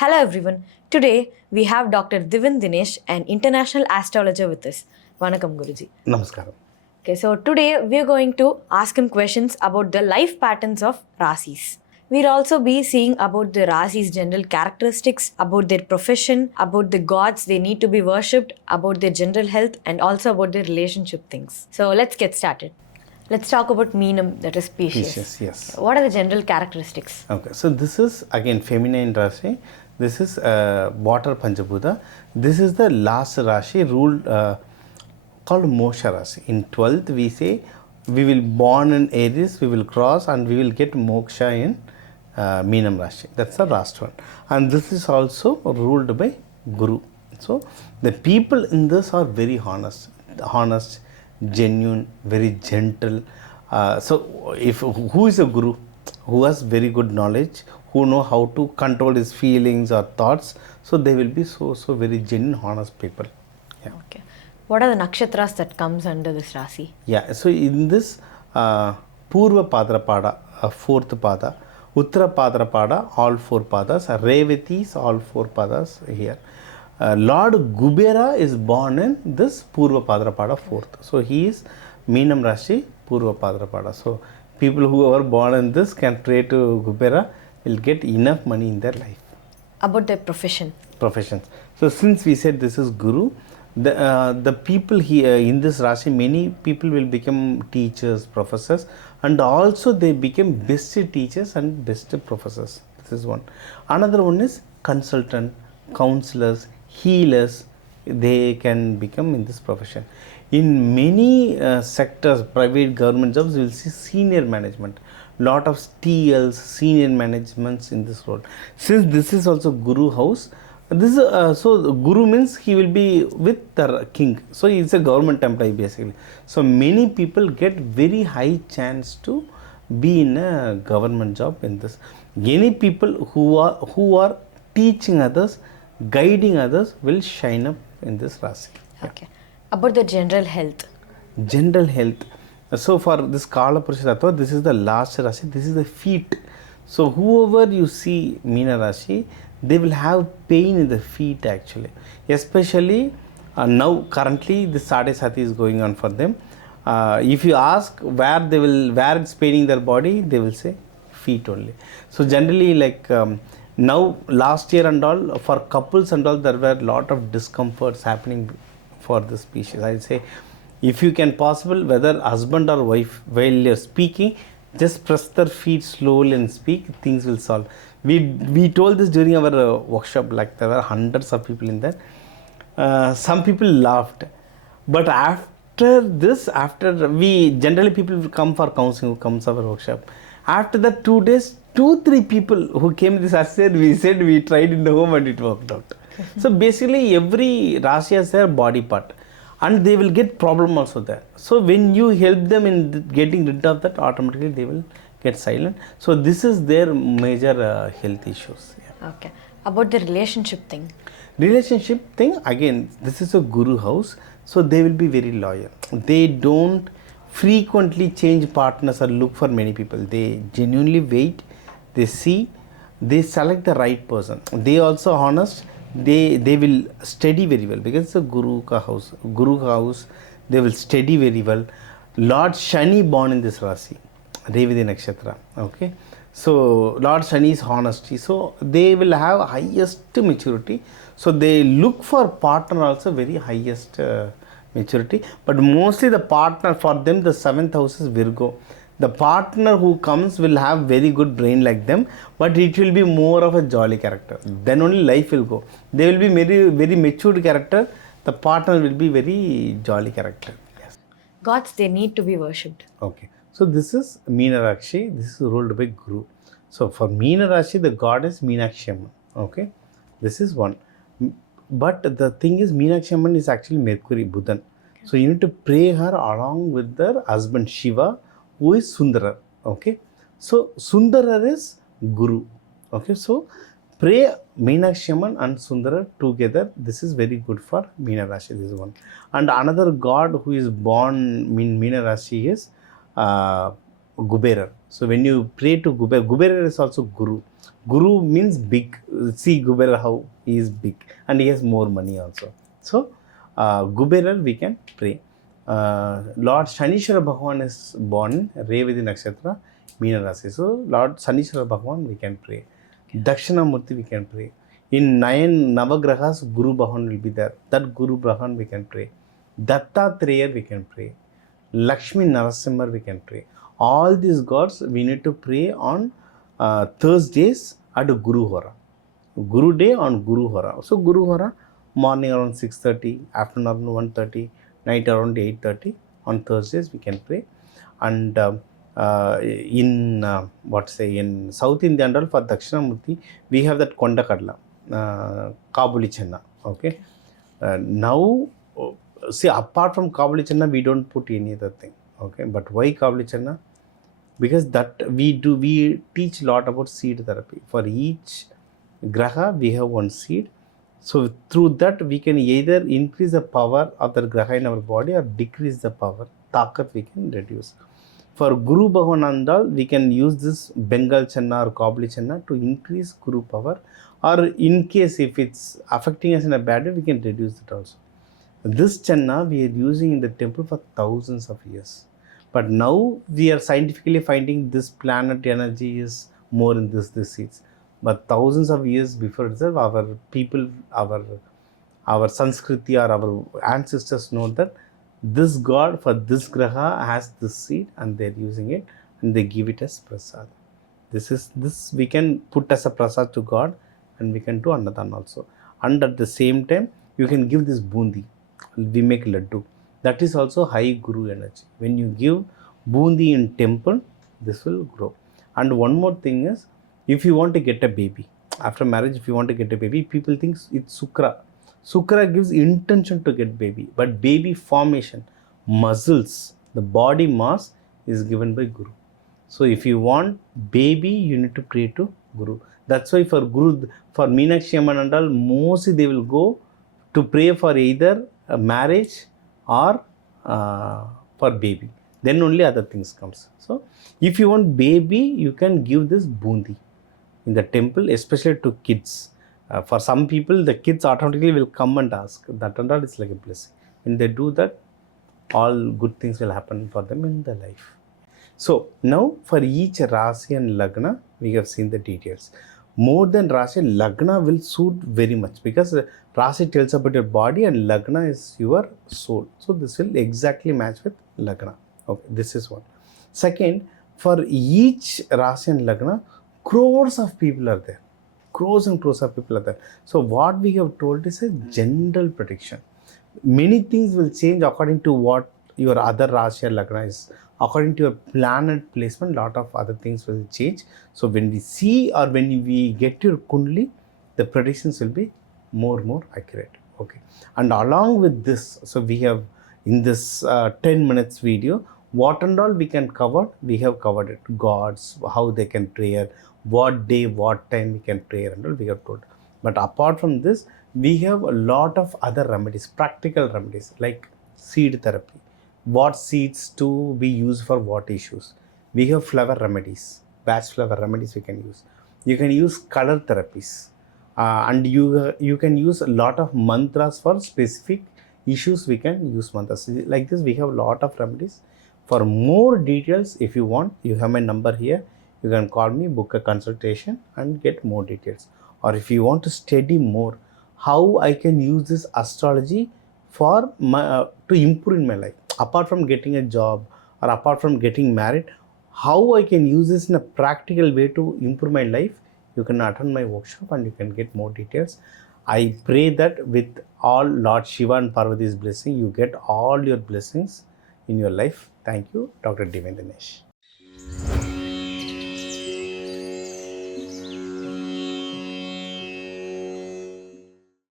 Hello everyone. Today we have Dr. Divin Dinesh, an international astrologer with us. Vanakkam Guruji. Namaskaram. Okay, so today we are going to ask him questions about the life patterns of Rasis. We'll also be seeing about the Rasis' general characteristics, about their profession, about the gods they need to be worshipped, about their general health, and also about their relationship things. So let's get started. Let's talk about Minam, that is Pisces. Pisces, yes. Okay, what are the general characteristics? Okay, so this is again feminine Rashi. This is water Panchabhuta. This is the last Rashi ruled called Moksha Rashi. In 12th, we say we will born in Aries, we will cross, and we will get Moksha in Minam Rashi. That's the last one. And this is also ruled by Guru. So the people in this are very honest, genuine, very gentle. So if who is a Guru? Who has very good knowledge, who know how to control his feelings or thoughts. So they will be so very genuine, honest people. Yeah. Okay. What are the Nakshatras that comes under this Rasi? Yeah, so in this Purva Padrapada, fourth Pada, Uttara Padrapada, all four Padas, Revatis, all four Padas here. Lord Kubera is born in this Purva Padrapada fourth. So he is Minam Rashi, Purva Padrapada. So people who are born in this can pray to Kubera, will get enough money in their life. About their profession? Professions. So since we said this is Guru, the people here in this Rashi, many people will become teachers, professors, and also they become best teachers and best professors. This is one. Another one is consultant, counselors, healers. They can become in this profession. In many sectors, private government jobs, you will see senior management. Lot of TLs, senior managements in this role. Since this is also Guru house, this so Guru means he will be with the king. So he is a government employee basically. So many people get very high chance to be in a government job in this. Many people who are teaching others, guiding others will shine up in this Rasi. Okay. About the general health? General health. So for this Kala Purusha Tattva, this is the last Rashi, this is the feet. So whoever you see Meena Rashi, they will have pain in the feet actually. Especially now currently the Sade Sati is going on for them. If you ask where it's paining their body, they will say feet only. So generally like now last year and all, for couples and all, there were a lot of discomforts happening for this species. I say if you can possible, whether husband or wife, while you're speaking, just press their feet slowly and speak, things will solve. We told this during our workshop, like there were hundreds of people in there. Some people laughed. But after this, we generally people will come for counseling, who comes our workshop. After that 2 days, 2-3 people who came this said we tried in the home and it worked out. So basically every Rashi has their body part. And they will get problem also there. So when you help them in getting rid of that, automatically they will get silent. So this is their major health issues. Yeah. Okay. About the relationship thing? Relationship thing, again, this is a Guru house. So they will be very loyal. They don't frequently change partners or look for many people. They genuinely wait, they see, they select the right person. They also honest. They will study very well because it's a Guru house. They will study very well. Lord Shani born in this Rasi, Revati Nakshatra. Okay, so Lord Shani is honesty. So they will have highest maturity. So they look for partner also very highest maturity. But mostly the partner for them, the 7th house is Virgo. The partner who comes will have very good brain like them, but it will be more of a jolly character. Then only life will go. They will be very matured character. The partner will be very jolly character. Yes. Gods, they need to be worshipped. Okay. So this is Meena Rashi. This is ruled by Guru. So for Meena Rashi, the god is Meenakshi Amman. Okay. This is one. But the thing is, Meenakshi Amman is actually Mercury, Buddhan. Okay. So you need to pray her along with their husband Shiva, who is Sundarar. Okay, so Sundarar is Guru. Okay, so pray Meenakshi Amman and Sundarar together. This is very good for Meena Rashi. This is one. And another god who is born in Meena Rashi is Guberar. So when you pray to Guberar, Guberar is also Guru. Guru means big. See Guberar how he is big and he has more money also. So Guberar we can pray. Lord Shanishwara Bhagavan is born Revati Nakshatra, Minam Rashi. So Lord Shanishwara Bhagavan we can pray. Dakshinamurti we can pray. In 9 Navagrahas, Guru Bhagavan will be there. That Guru Bhagavan we can pray. Dattatreya we can pray. Lakshmi Narasimha we can pray. All these gods we need to pray on Thursdays at Guru Hora. Guru Day on Guru Hora. So Guru Hora, morning around 6:30, afternoon around 1:30, night around 8:30. On Thursdays we can pray. And in in South India and all for Dakshinamurti, we have that Konda Kadla, Kabuli Chenna. Okay. Now, see, apart from Kabuli Chenna, we don't put any other thing. Okay. But why Kabuli Chenna? Because that we teach a lot about seed therapy. For each graha, we have one seed. So through that, we can either increase the power of the graha in our body or decrease the power. Takat we can reduce. For Guru Bhagavan Andal, we can use this Bengal Channa or Kabuli Channa to increase Guru power. Or in case if it's affecting us in a bad way, we can reduce it also. This Channa we are using in the temple for thousands of years. But now we are scientifically finding this planet energy is more in this seeds. But thousands of years before itself, our people, our Sanskriti or our ancestors know that this god for this graha has this seed and they're using it and they give it as prasad. This we can put as a prasad to God and we can do annadan also. And at the same time, you can give this bundi. We make laddu. That is also high guru energy. When you give bundi in temple, this will grow. And one more thing is, if you want to get a baby, after marriage, if you want to get a baby, people think it's Sukra. Sukra gives intention to get baby, but baby formation, muscles, the body mass is given by Guru. So if you want baby, you need to pray to Guru. That's why for Guru, for Meenakshi Amman and all, mostly they will go to pray for either a marriage or for baby. Then only other things comes. So if you want baby, you can give this bundi in the temple, especially to kids. For some people, the kids automatically will come and ask. That and all is like a blessing. When they do that, all good things will happen for them in their life. So now for each Rasi and Lagna, we have seen the details. More than Rasi, Lagna will suit very much because Rasi tells about your body and Lagna is your soul. So this will exactly match with Lagna. Okay, this is one. Second, for each Rasi and Lagna, crores of people are there. Crores and crores of people are there. So what we have told is a general prediction. Many things will change according to what your other Rashi or Lagna is. According to your planet placement, lot of other things will change. So when we see or when we get your Kundli, the predictions will be more accurate. Okay. And along with this, so we have in this 10 minutes video, what and all we can cover, we have covered it. Gods, how they can pray, what day, what time we can pray and all we have told. But apart from this, we have a lot of other remedies, practical remedies like seed therapy. What seeds to be used for what issues. We have flower remedies, batch flower remedies we can use. You can use color therapies and you can use a lot of mantras for specific issues. We can use mantras. Like this, we have a lot of remedies. For more details, if you want, you have my number here. You can call me, book a consultation and get more details. Or if you want to study more, how I can use this astrology for to improve in my life. Apart from getting a job or apart from getting married, how I can use this in a practical way to improve my life, you can attend my workshop and you can get more details. I pray that with all Lord Shiva and Parvati's blessing, you get all your blessings in your life. Thank you, Dr. Dinesh.